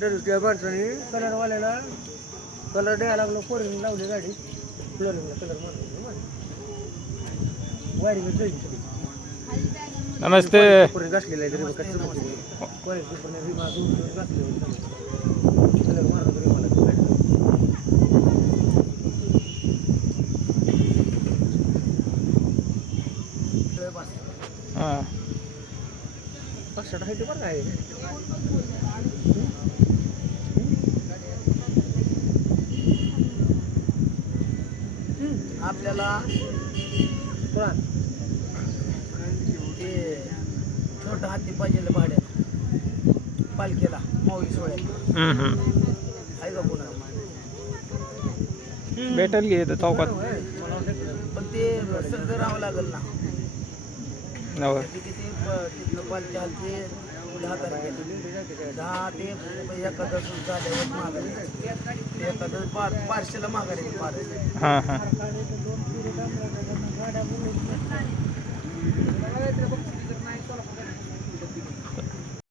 दुसऱ्या माणसाने कलरवाल्याला कलर द्यायला लागलो, पोरीने लावली गाडी फ्लोरिंगला कलर मारला वायरिंग जाईल. नमस्ते. पोरी घासलेला आहे तरी कलर मारला तरी मला हां पक्षात आहे ते बरं काय आपल्याला ते छोटा हाती पाहिजे भाड्यात पालखीला माऊली सोहळ्यात आहे का पुन्हा भेटेल घे चौकात. पण ते सगळं राहावं लागेल ना. नव किती तिथनं पालखी आलते 10 तारखेला 10 ते एखादं झाल्यावर माघारी एखादं पारशीला माघारी पार. हां हां